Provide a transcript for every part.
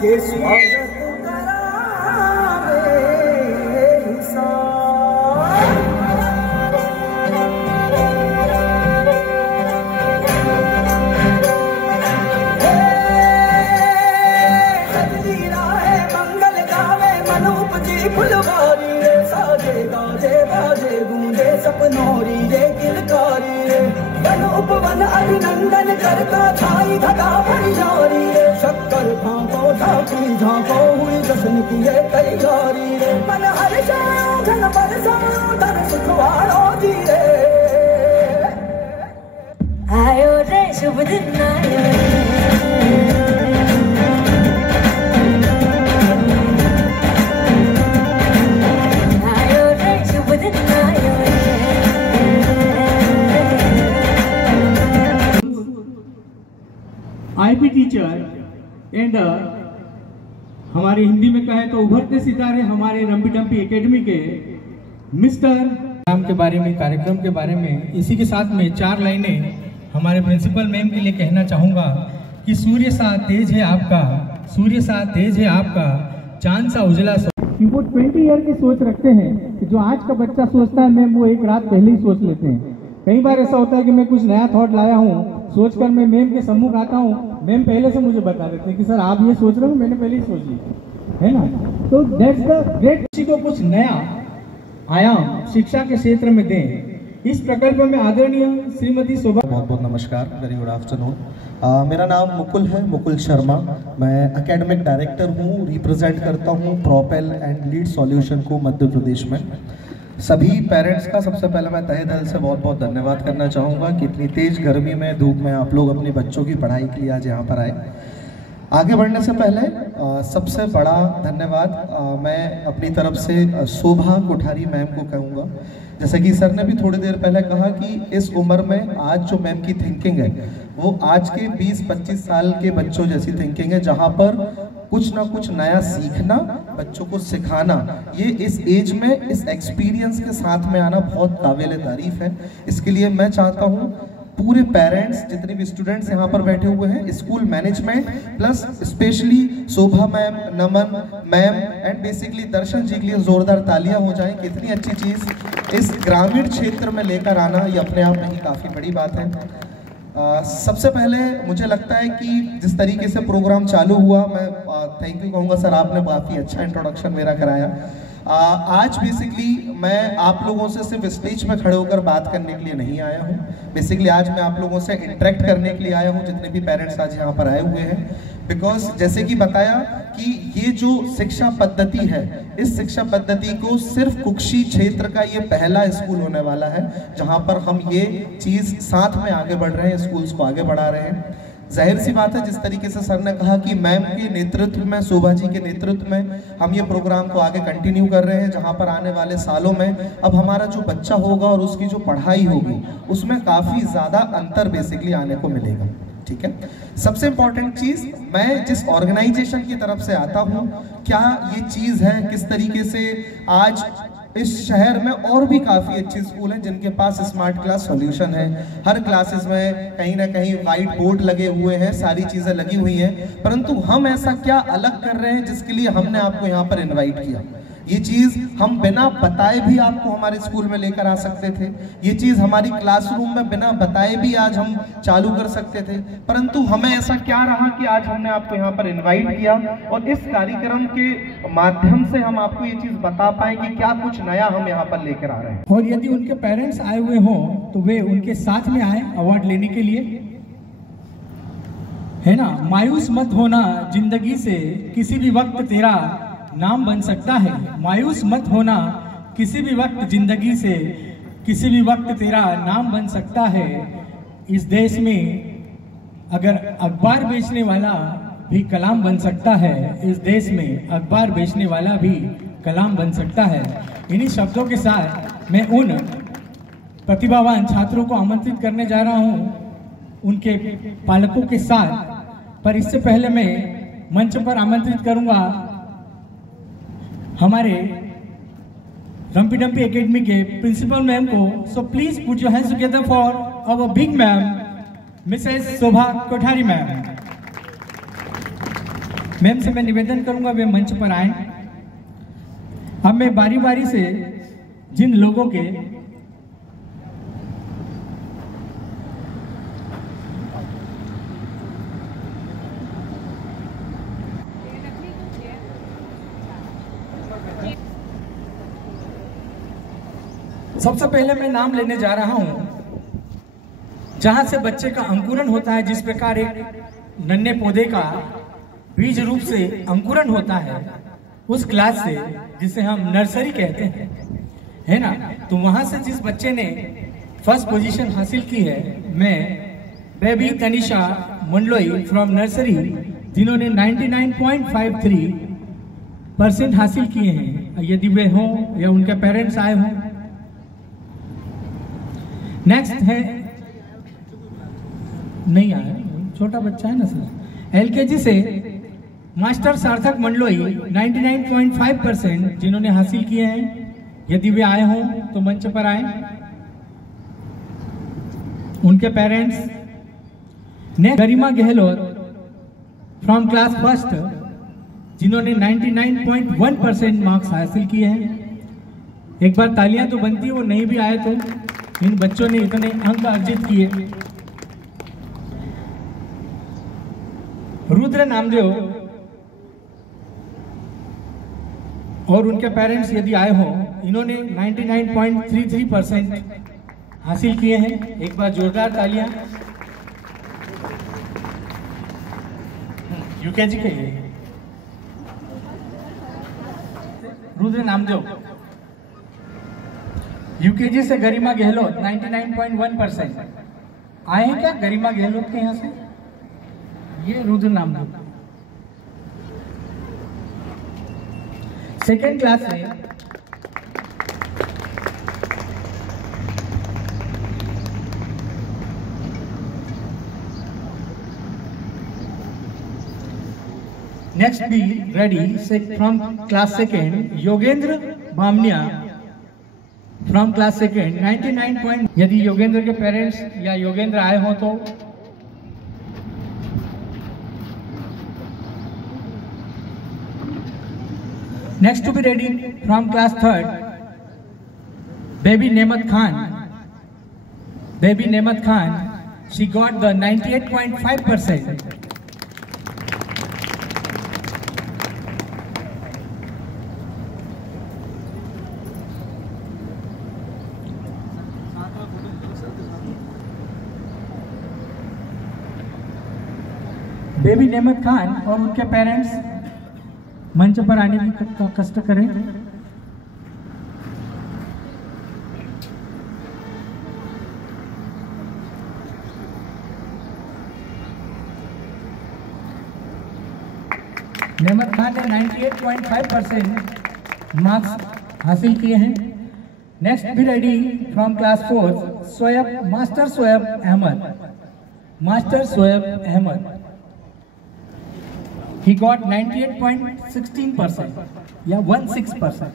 के स्वागत करावे मंगल गावे मनूप जी फुलवारी रे साजे गाजे बाजे गूंजे सपनोरी रे किलकारी रे मनूप वन अभिनंदन करता छाई धगा भंडारी रे शक्कर भांको झांकी झांको हुई जश्न की ये तैयारी रे मन हर जाओ धन बरसाओ धन सुखवाड़ो जी रे आयो रे शुभ दिन आयो IP टीचर एंड हमारे हिंदी में कहें तो उभरते सितारे हमारे रंपी डंपी एकेडमी के मिस्टर नाम के बारे में, कार्यक्रम के बारे में, इसी के साथ में 4 लाइनें हमारे प्रिंसिपल मैम के लिए कहना चाहूँगा कि सूर्य सा तेज है आपका, सूर्य सा तेज है आपका, चांद सा उजला सा। वो 20 ईयर की सोच रखते हैं कि जो आज का बच्चा सोचता है मैम वो एक रात पहले ही सोच लेते हैं। कई बार ऐसा होता है कि मैं कुछ नया थॉट लाया हूँ, सोचकर मैं मैम के सम्मुख आता हूँ, मैम पहले से मुझे बता देते हैं कि सर आप ये सोच रहे हो, मैंने पहले ही सोच लिया है ना। तो दैट्स द ग्रेट। किसी को कुछ नया आयाम शिक्षा के क्षेत्र में दें, इस प्रकल्प में आदरणीय श्रीमती शोभा। बहुत बहुत नमस्कार, वेरी गुड आफ्टरनून। मेरा नाम मुकुल है, मुकुल शर्मा। मैं एकेडमिक डायरेक्टर हूँ, रिप्रेजेंट करता हूँ प्रोपेल एंड लीड सॉल्यूशन को मध्य प्रदेश में। सभी पेरेंट्स का सबसे पहले मैं तहे दिल से बहुत बहुत धन्यवाद करना चाहूँगा कि इतनी तेज़ गर्मी में, धूप में आप लोग अपने बच्चों की पढ़ाई के लिए आज यहाँ पर आए। आगे बढ़ने से पहले सबसे बड़ा धन्यवाद मैं अपनी तरफ से शोभा कोठारी मैम को कहूँगा। जैसे कि सर ने भी थोड़ी देर पहले कहा कि इस उम्र में आज जो मैम की थिंकिंग है वो आज के 20-25 साल के बच्चों जैसी थिंकिंग है, जहाँ पर कुछ ना कुछ नया सीखना, बच्चों को सिखाना, ये इस एज में इस एक्सपीरियंस के साथ में आना बहुत काबिल तारीफ है। इसके लिए मैं चाहता हूँ पूरे पेरेंट्स, जितने भी स्टूडेंट्स यहाँ पर बैठे हुए हैं, school management plus specially Shobha ma'am, Naman ma'am and basically Darshan ji के लिए जोरदार तालियां हो जाएं। कितनी अच्छी चीज़ इस ग्रामीण क्षेत्र में लेकर आना, ये अपने आप में ही काफ़ी बड़ी बात है। सबसे पहले मुझे लगता है कि जिस तरीके से प्रोग्राम चालू हुआ, मैं थैंक यू कहूँगा सर, आपने काफ़ी अच्छा इंट्रोडक्शन मेरा कराया। आज बेसिकली मैं आप लोगों से सिर्फ स्टेज में खड़े होकर बात करने के लिए नहीं आया हूँ। बेसिकली आज मैं आप लोगों से इंटरेक्ट करने के लिए आया हूँ, जितने भी पेरेंट्स आज यहाँ पर आए हुए हैं। बिकॉज जैसे कि बताया कि ये जो शिक्षा पद्धति है, इस शिक्षा पद्धति को सिर्फ कुक्षी क्षेत्र का ये पहला स्कूल होने वाला है जहाँ पर हम ये चीज़ साथ में आगे बढ़ रहे हैं, स्कूल्स को आगे बढ़ा रहे हैं। जाहिर सी बात है, जिस तरीके से सर ने कहा कि मैम के नेतृत्व में, शोभा जी के नेतृत्व में हम ये प्रोग्राम को आगे कंटिन्यू कर रहे हैं, जहां पर आने वाले सालों में अब हमारा जो बच्चा होगा और उसकी जो पढ़ाई होगी उसमें काफ़ी ज़्यादा अंतर बेसिकली आने को मिलेगा। ठीक है, सबसे इम्पॉर्टेंट चीज़, मैं जिस ऑर्गेनाइजेशन की तरफ से आता हूँ, क्या ये चीज़ है, किस तरीके से आज इस शहर में और भी काफ़ी अच्छे स्कूल हैं जिनके पास स्मार्ट क्लास सॉल्यूशन है। हर क्लासेस में कहीं ना कहीं वाइट बोर्ड लगे हुए हैं, सारी चीज़ें लगी हुई हैं, परंतु हम ऐसा क्या अलग कर रहे हैं जिसके लिए हमने आपको यहाँ पर इनवाइट किया। ये चीज़ हम बिना बताए भी आपको हमारे स्कूल में लेकर आ सकते थे, ये चीज़ हमारी क्लासरूम में बिना बताए भी आज हम चालू कर सकते थे, परंतु हमें ऐसा क्या रहा कि आज हमने आपको यहाँ पर इनवाइट किया और इस कार्यक्रम के माध्यम से हम आपको ये चीज़ बता पाए कि क्या कुछ नया हम यहाँ पर लेकर आ रहे हैं। और यदि उनके पेरेंट्स आए हुए हों तो वे उनके साथ में आए अवार्ड लेने के लिए, है ना। मायूस मत होना, जिंदगी से किसी भी वक्त तेरा नाम बन सकता है। मायूस मत होना, किसी भी वक्त जिंदगी से किसी भी वक्त तेरा नाम बन सकता है। इस देश में अगर अखबार बेचने वाला भी कलाम बन सकता है, इस देश में अखबार बेचने वाला भी कलाम बन सकता है। इन्हीं शब्दों के साथ मैं उन प्रतिभावान छात्रों को आमंत्रित करने जा रहा हूं उनके पालकों के साथ। पर इससे पहले मैं मंच पर आमंत्रित करूंगा हमारे रंपी डंपी एकेडमी के प्रिंसिपल मैम को। So please put your hands together for our big ma'am Mrs Shobha Kothari ma'am. Ma'am से मैं निवेदन करूंगा वे मंच पर आए। अब मैं बारी बारी से जिन लोगों के सबसे पहले मैं नाम लेने जा रहा हूं जहां से बच्चे का अंकुरण होता है। जिस प्रकार एक नन्हे पौधे का बीज रूप से अंकुरण होता है, उस क्लास से जिसे हम नर्सरी कहते हैं, है ना। तो वहां से जिस बच्चे ने फर्स्ट पोजीशन हासिल की है, मैं baby Tanisha Mandloi from nursery, जिन्होंने 99.53% हासिल किए हैं, यदि वे हों या उनके पेरेंट्स आए हों। नेक्स्ट है, नहीं आया, छोटा बच्चा है ना सर, एलकेजी से मास्टर सार्थक मंडलोई 99.5% जिन्होंने हासिल किए हैं, यदि वे आए हों तो मंच पर आए, उनके parents. Next Garima Gehlot from class first, जिन्होंने 99.1% मार्क्स हासिल किए हैं। एक बार तालियां तो बनती है, वो नहीं भी आए तो इन बच्चों ने इतने अंक अर्जित किए। रुद्र नामदेव और उनके पेरेंट्स यदि आए हों, इन्होंने 99.33% हासिल किए हैं। एक बार जोरदार तालियां। यूकेजी के लिए रुद्र नामदेव। यूकेजी से गरिमा गहलोत 99.1% आए हैं क्या गरिमा गहलोत के यहाँ से? ये रुद्र नामदेव। सेकेंड क्लास से next be ready from class second, Yogendra Bamniya from class second 99. यदि योगेंद्र के पेरेंट्स या योगेंद्र आए हों तो next to be ready from class third, baby Nemat Khan. Baby Nemat Khan, she got the 98.5%. Baby Nemat Khan और उनके पेरेंट्स मंच पर आने का कष्ट करें। नेमत खान ने 98.5% मार्क्स हासिल किए हैं। Next be ready from class fourth, Shoaib, master Shoaib Ahmed. Master Shoaib Ahmed, he got 98.16% या 16%.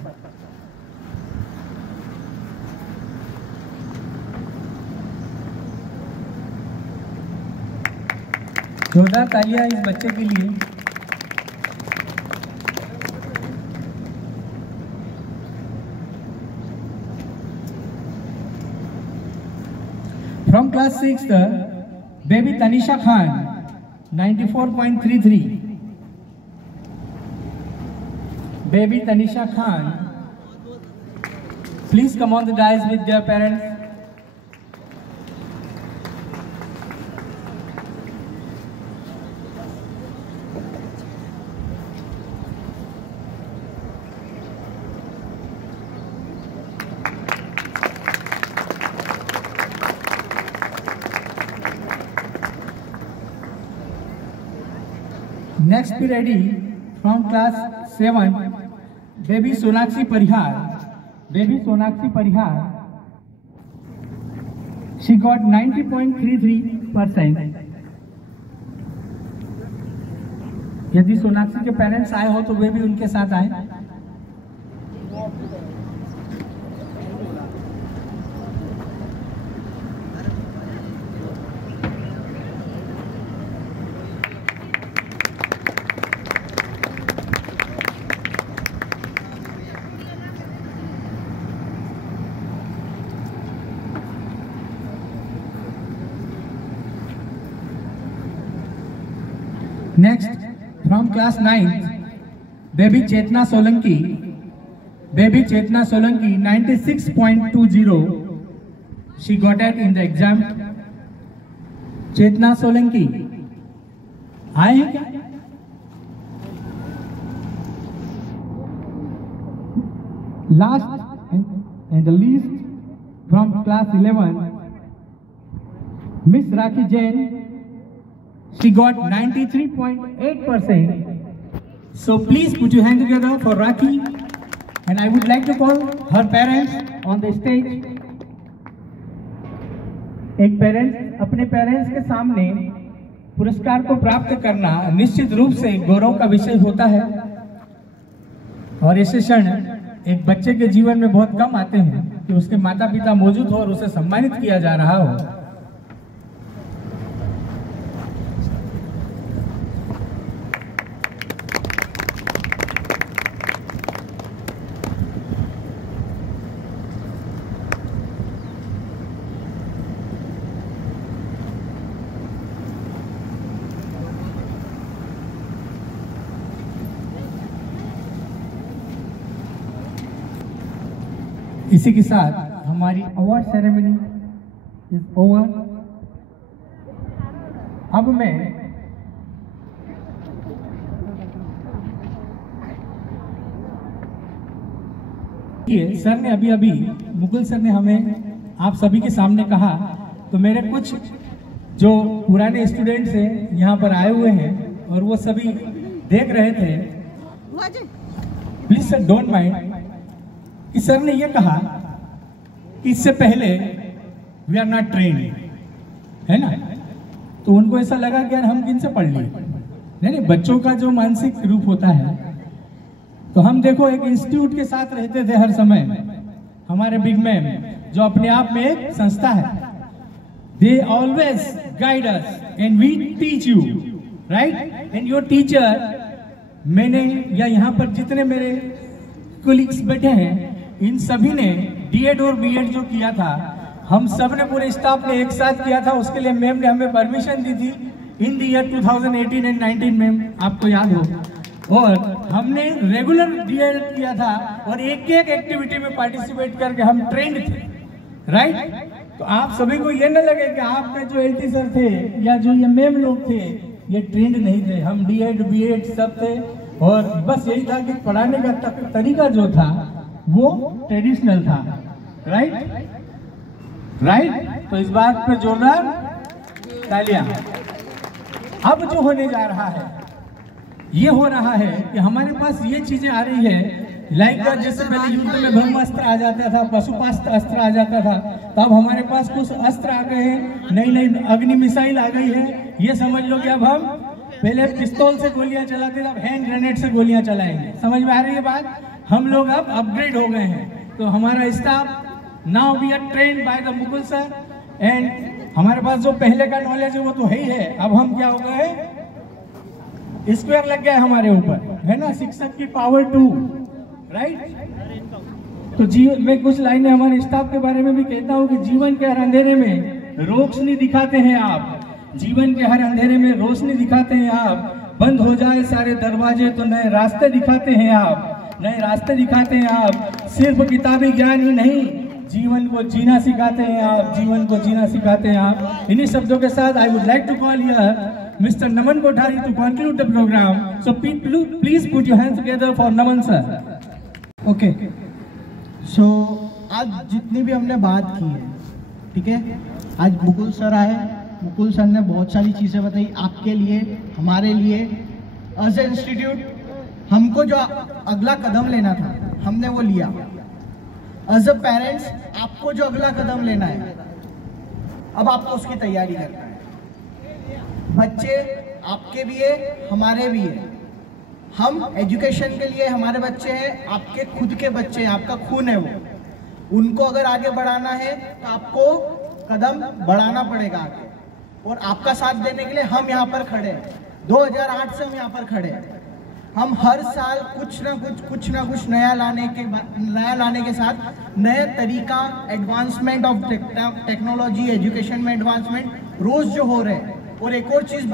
जोरदार तालियां इस बच्चे के लिए। From class 6, baby Tanisha Khan 94.33. Baby Tanisha Khan, please come on the dais with their parents. Next be ready from class 7, baby Sonakshi Parihar. Baby Sonakshi Parihar, she got 90.33%. यदि सोनाक्षी के parents आए हो तो वे भी उनके साथ आए। Next, from class 9th, baby Chetna Solanki. Baby Chetna Solanki, 96.20. She got it in the exam. Chetna Solanki, आए हैं क्या? Last and the least, from class 11, Miss Rakhi Jain. She got 93.8%. So please put your hand together for Rakhi, and I would like to call her parents on the stage. एक parents अपने parents के सामने पुरस्कार को प्राप्त करना निश्चित रूप से गौरव का विषय होता है, और ऐसे क्षण एक बच्चे के जीवन में बहुत कम आते हैं कि उसके माता पिता मौजूद हो और उसे सम्मानित किया जा रहा हो। इसी के साथ हमारी अवार्ड सेरेमनी इज ओवर। अब मैं सर ने अभी मुकुल सर ने हमें आप सभी के सामने कहा, तो मेरे कुछ जो पुराने स्टूडेंट्स हैं यहाँ पर आए हुए हैं और वो सभी देख रहे थे। प्लीज सर डोंट माइंड कि सर ने ये कहा कि इससे पहले वी आर नॉट ट्रेन, है ना, तो उनको ऐसा लगा कि यार हम किन से पढ़ लिए। नहीं, बच्चों का जो मानसिक रूप होता है, तो हम देखो एक इंस्टीट्यूट के साथ रहते थे हर समय। हमारे बिग मैम जो अपने आप में एक संस्था है, they always guide us and we teach you, right, and your teacher. मैंने या यहाँ पर जितने मेरे कोलिग्स बैठे हैं, इन सभी ने डीएड और बीएड जो किया था, हम सब ने पूरे स्टाफ ने एक साथ किया था। उसके लिए मैम ने हमें परमिशन दी थी in the year 2018 and 19, ma'am आपको याद हो। और हमने रेगुलर डीएड किया था और एक एक एक्टिविटी में पार्टिसिपेट करके हम ट्रेंड थे, राइट। तो आप सभी को ये न लगे कि आपके जो एलटी सर थे या जो ये मैम लोग थे ये ट्रेंड नहीं थे। हम डीएड बीएड सब थे, और बस यही था कि पढ़ाने का तरीका जो था वो ट्रेडिशनल था, राइट। तो इस बात पे जोरदार तालियां। अब जो होने जा रहा है ये हो रहा है कि हमारे पास ये चीजें आ रही है, लाइक जैसे पहले युद्ध में ब्रह्मास्त्र आ जाता था, पशुपास्त्र अस्त्र आ जाता था, तो अब हमारे पास कुछ अस्त्र आ गए हैं, नई अग्नि मिसाइल आ गई है। ये समझ लो कि अब हम पहले पिस्तौल से गोलियां चलाते थे, अब हैंड ग्रेनेड से गोलियां चलाएंगे। समझ में आ रही है बात? हम लोग अब अपग्रेड हो गए हैं। तो हमारा staff now we are trained by the Mukul sir, and हमारे पास जो पहले का नॉलेज है वो तो है ही है। अब हम क्या हो गए, स्क्वायर लग गया है हमारे ऊपर, है ना, शिक्षक की पावर 2, राइट। तो मैं कुछ लाइनें हमारे स्टाफ के बारे में भी कहता हूँ कि जीवन के हर अंधेरे में रोशनी दिखाते हैं आप, जीवन के हर अंधेरे में रोशनी दिखाते हैं आप। बंद हो जाए सारे दरवाजे तो नए रास्ते दिखाते हैं आप, नए रास्ते दिखाते हैं आप। सिर्फ किताबी ज्ञान ही नहीं, जीवन को जीना सिखाते हैं आप, जीवन को जीना सिखाते हैं आप। इन्हीं शब्दों के साथ I would like to call here mister Naman Kothari to conclude the programme. So please put your hands together for Naman sir. Okay, so आज जितनी भी हमने बात की है, ठीक है, आज मुकुल सर आए, मुकुल सर ने बहुत सारी चीज़ें बताई आपके लिए, हमारे लिए। एज ए इंस्टीट्यूट हमको जो अगला कदम लेना था हमने वो लिया। एज अ पेरेंट्स आपको जो अगला कदम लेना है अब आपको उसकी तैयारी करना है। बच्चे आपके भी है, हमारे भी है। हम एजुकेशन के लिए हमारे बच्चे हैं, आपके खुद के बच्चे हैं, आपका खून है वो। उनको अगर आगे बढ़ाना है तो आपको कदम बढ़ाना पड़ेगा आगे, और आपका साथ देने के लिए हम यहाँ पर खड़े हैं। 2008 से हम यहाँ पर खड़े हैं। हम हर साल कुछ ना कुछ नया लाने के साथ नए तरीका, एडवांसमेंट ऑफ टेक्नोलॉजी, एजुकेशन में एडवांसमेंट रोज जो हो रहे हैं और एक और चीज़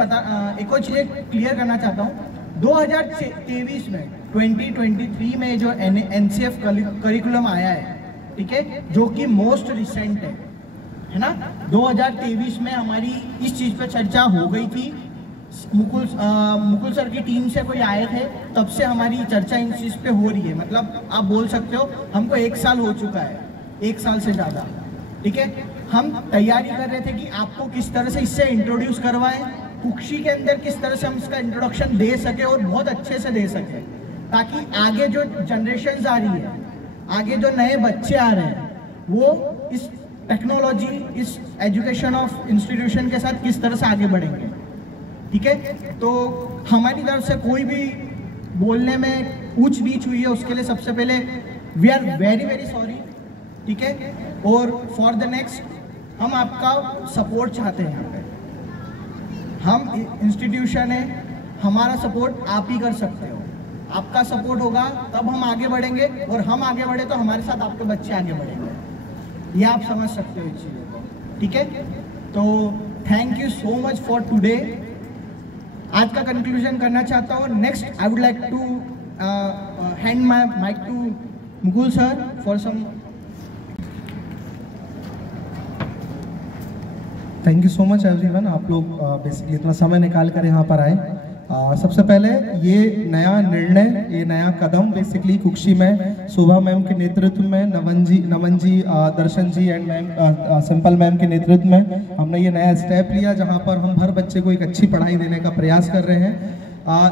क्लियर करना चाहता हूँ। 2023 में 2023 में जो NCF करिकुलम आया है, ठीक है, जो कि मोस्ट रिसेंट है ना। 2023 में हमारी इस चीज़ पे चर्चा हो गई थी। मुकुल सर की टीम से कोई आए थे, तब से हमारी चर्चा इन चीज़ पे हो रही है। मतलब आप बोल सकते हो हमको 1 साल हो चुका है, 1 साल से ज़्यादा, ठीक है। हम तैयारी कर रहे थे कि आपको किस तरह से इससे इंट्रोड्यूस करवाएं, कुक्षी के अंदर किस तरह से हम इसका इंट्रोडक्शन दे सके और बहुत अच्छे से दे सके, ताकि आगे जो जनरेशन आ रही है, आगे जो नए बच्चे आ रहे हैं, वो इस टेक्नोलॉजी, इस एजुकेशन ऑफ इंस्टीट्यूशन के साथ किस तरह से आगे बढ़ेंगे, ठीक है। तो हमारी तरफ से कोई भी बोलने में ऊंच नीच हुई है, उसके लिए सबसे पहले we are very very sorry, ठीक है। और फॉर द नेक्स्ट हम आपका सपोर्ट चाहते हैं। यहाँ पे हम इंस्टीट्यूशन है, हमारा सपोर्ट आप ही कर सकते हो। आपका सपोर्ट होगा तब हम आगे बढ़ेंगे, और हम आगे बढ़े तो हमारे साथ आपके बच्चे आगे बढ़ेंगे। ये आप समझ सकते हो इस चीज़ों को, ठीक है। तो thank you so much for today. आज का कंक्लूजन करना चाहता हूँ। Next I would like to hand my mic to Mukul sir for some. Thank you so much everyone, आप लोग बेसिकली इतना समय निकाल कर यहाँ पर आए। सबसे पहले ये नया निर्णय, ये नया कदम बेसिकली कुक्षी में शोभा मैम के नेतृत्व में, नमन जी, दर्शन जी एंड मैम सिंपल मैम के नेतृत्व में हमने ये नया स्टेप लिया, जहाँ पर हम हर बच्चे को एक अच्छी पढ़ाई देने का प्रयास कर रहे हैं।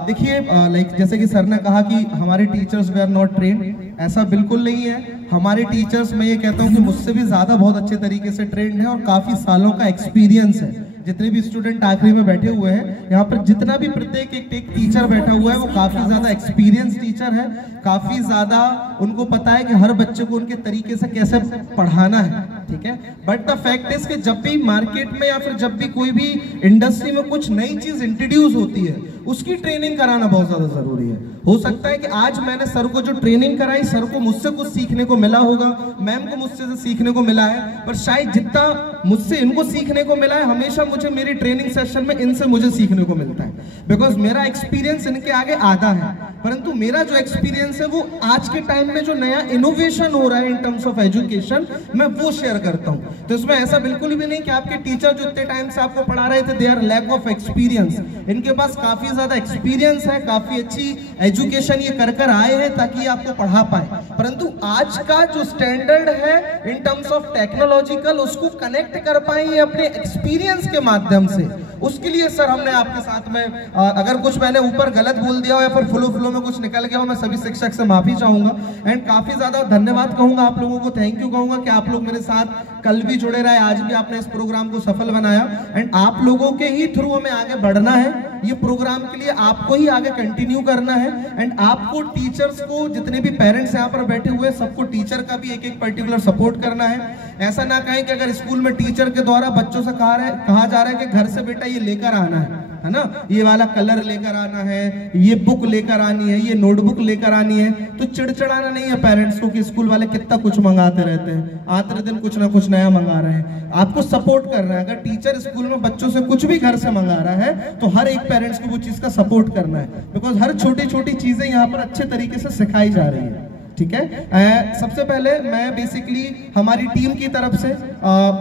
देखिए लाइक जैसे कि सर ने कहा कि हमारे teachers they are not trained, ऐसा बिल्कुल नहीं है। हमारे टीचर्स, मैं ये कहता हूँ कि मुझसे भी ज़्यादा बहुत अच्छे तरीके से ट्रेंड है और काफ़ी सालों का एक्सपीरियंस है। जितने भी स्टूडेंट आखिरी में बैठे हुए हैं यहाँ पर, जितना भी प्रत्येक एक टीचर बैठा हुआ है वो काफ़ी ज़्यादा एक्सपीरियंस टीचर है, काफ़ी ज़्यादा उनको पता है कि हर बच्चे को उनके तरीके से कैसे पढ़ाना है, ठीक है। बट द फैक्ट इज कि जब भी मार्केट में या फिर जब भी कोई भी इंडस्ट्री में कुछ नई चीज़ इंट्रोड्यूस होती है, उसकी ट्रेनिंग कराना बहुत ज़्यादा ज़रूरी है। हो सकता है कि आज मैंने सर को जो ट्रेनिंग कराई, सर को मुझसे कुछ सीखने को मिला होगा, मैम को मुझसे सीखने को मिला है, पर शायद जितना मुझसे इनको सीखने को मिला है, हमेशा मुझे मेरी ट्रेनिंग सेशन में इनसे मुझे सीखने को मिलता है, बिकॉज मेरा एक्सपीरियंस इनके आगे आधा है। परंतु मेरा जो एक्सपीरियंस है वो आज के टाइम में जो नया इनोवेशन हो रहा है इन टर्म्स ऑफ एजुकेशन, मैं वो शेयर करता हूँ। तो इसमें ऐसा बिल्कुल भी नहीं कि आपके टीचर जो इतने टाइम से आपको पढ़ा रहे थे they are lack of experience. इनके पास काफी ज्यादा एक्सपीरियंस है, काफी अच्छी एजुकेशन ये कर आए हैं ताकि ये आपको पढ़ा पाए। परंतु आज का जो स्टैंडर्ड है इन टर्म्स ऑफ टेक्नोलॉजिकल, उसको कनेक्ट कर पाए अपने एक्सपीरियंस के माध्यम से। उसके लिए सर हमने आपके साथ में अगर कुछ मैंने ऊपर गलत बोल दिया हो या फिर फ्लो में कुछ निकल गया हो, मैं सभी शिक्षक से माफी चाहूंगा। एंड काफी ज्यादा धन्यवाद कहूंगा आप लोगों को, थैंक यू कहूंगा कि आप लोग मेरे साथ कल भी जुड़े रहे, आज भी आपने इस प्रोग्राम को सफल बनाया। एंड आप लोगों के ही थ्रू हमें आगे बढ़ना है, ये प्रोग्राम के लिए आपको ही आगे कंटिन्यू करना है। एंड आपको टीचर्स को, जितने भी पेरेंट्स यहाँ पर बैठे हुए, सबको टीचर का भी एक पर्टिकुलर सपोर्ट करना है। ऐसा ना कहें कि अगर स्कूल में टीचर के द्वारा बच्चों से कहा जा रहा है कि घर से बेटा ये लेकर आना है ना, ये वाला कलर लेकर आना है, ये बुक लेकर आनी है, ये नोटबुक लेकर आनी है, तो चिड़चिड़ाना नहीं है पेरेंट्स को कि स्कूल वाले कितना कुछ मंगाते रहते हैं, आते दिन कुछ ना कुछ नया मंगा रहे हैं। आपको सपोर्ट करना है। अगर टीचर स्कूल में बच्चों से कुछ भी घर से मंगा रहा है तो हर एक पेरेंट्स को वो चीज का सपोर्ट करना है, बिकॉज हर छोटी छोटी चीजें यहाँ पर अच्छे तरीके से सिखाई जा रही है, ठीक है। सबसे पहले मैं बेसिकली हमारी टीम की तरफ से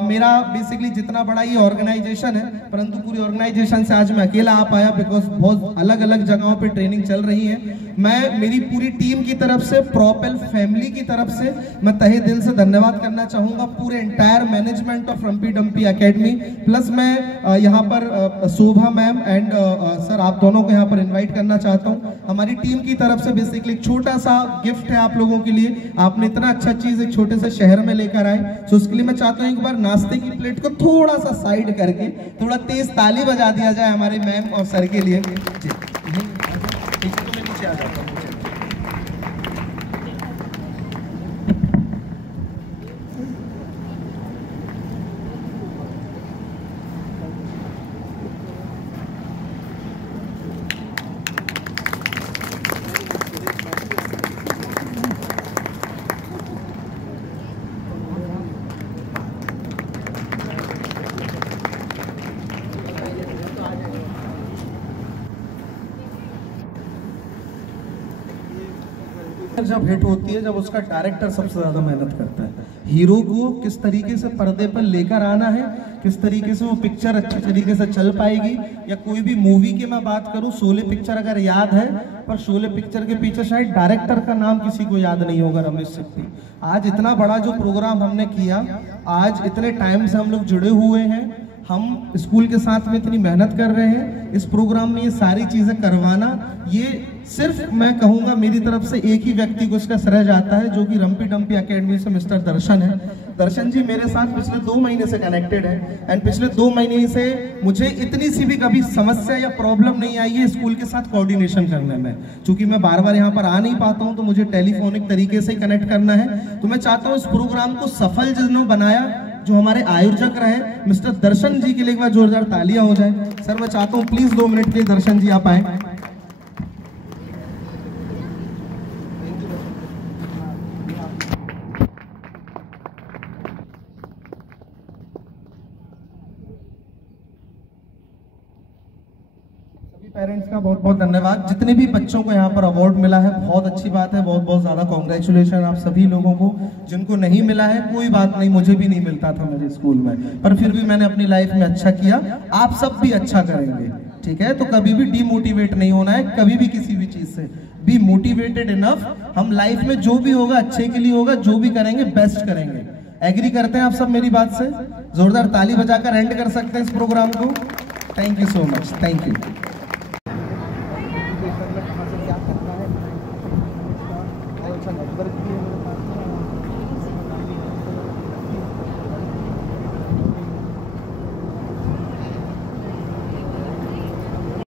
मेरा बेसिकली जितना बड़ा ये ऑर्गेनाइजेशन है, परंतु पूरी ऑर्गेनाइजेशन से आज मैं अकेला आ पाया बिकॉज बहुत अलग अलग जगहों पे ट्रेनिंग चल रही है। मैं मेरी पूरी टीम की तरफ से, प्रोपेल फैमिली की तरफ से मैं तहे दिल से धन्यवाद करना चाहूँगा, पूरे entire management of Rumpy Dumpy academy. Plus मैं यहाँ पर शोभा मैम एंड सर आप दोनों को यहाँ पर इन्वाइट करना चाहता हूँ। हमारी टीम की तरफ से बेसिकली एक छोटा सा गिफ्ट है आप लोगों के लिए। आपने इतना अच्छा चीज एक छोटे से शहर में लेकर आए, तो उसके लिए मैं चाहता हूँ एक बार नाश्ते की प्लेट को थोड़ा सा साइड करके थोड़ा तेज ताली बजा दिया जाए हमारे मैम और सर के लिए। जी ठीक है, तो मैं नीचे आ जाता हूँ। जब हिट होती है, जब उसका डायरेक्टर सबसे ज्यादा मेहनत करता है, हीरो को किस तरीके से पर्दे पर लेकर आना है, किस तरीके से वो पिक्चर अच्छी तरीके से चल पाएगी। या कोई भी मूवी की मैं बात करूं, शोले पिक्चर अगर याद है, पर शोले पिक्चर के पीछे शायद डायरेक्टर का नाम किसी को याद नहीं होगा, रमेश सिप्पी। आज इतना बड़ा जो प्रोग्राम हमने किया, आज इतने टाइम से हम लोग जुड़े हुए हैं, हम स्कूल के साथ में इतनी मेहनत कर रहे हैं, इस प्रोग्राम में ये सारी चीजें करवाना, ये सिर्फ मैं कहूँगा मेरी तरफ से एक ही व्यक्ति को इसका श्रेय जाता है, जो कि रम्पी डम्पी एकेडमी से मिस्टर दर्शन है। दर्शन जी मेरे साथ पिछले 2 महीने से कनेक्टेड है, एंड पिछले 2 महीने से मुझे इतनी सी भी कभी समस्या या प्रॉब्लम नहीं आई है स्कूल के साथ कोऑर्डिनेशन करने में। चूंकि मैं बार बार यहाँ पर आ नहीं पाता हूँ, तो मुझे टेलीफोनिक तरीके से कनेक्ट करना है। तो मैं चाहता हूँ इस प्रोग्राम को सफल जिन्होंने बनाया, जो हमारे आयोजक रहे, मिस्टर दर्शन जी के लिए एक बार जोरदार तालियां हो जाए। सर मैं चाहता हूं प्लीज 2 मिनट के लिए दर्शन जी आप आए। पेरेंट्स का बहुत बहुत धन्यवाद। जितने भी बच्चों को यहाँ पर अवार्ड मिला है, बहुत अच्छी बात है, बहुत बहुत ज़्यादा कॉन्ग्रेचुलेशन आप सभी लोगों को। जिनको नहीं मिला है कोई बात नहीं, मुझे भी नहीं मिलता था मेरे स्कूल में, पर फिर भी मैंने अपनी लाइफ में अच्छा किया। आप सब भी अच्छा करेंगे, ठीक है? तो कभी भी डीमोटिवेट नहीं होना है, कभी भी किसी भी चीज़ से। Be motivated enough. हम लाइफ में जो भी होगा अच्छे के लिए होगा, जो भी करेंगे बेस्ट करेंगे। एग्री करते हैं आप सब मेरी बात से? जोरदार ताली बजाकर एंड कर सकते हैं इस प्रोग्राम को। Thank you so much, thank you.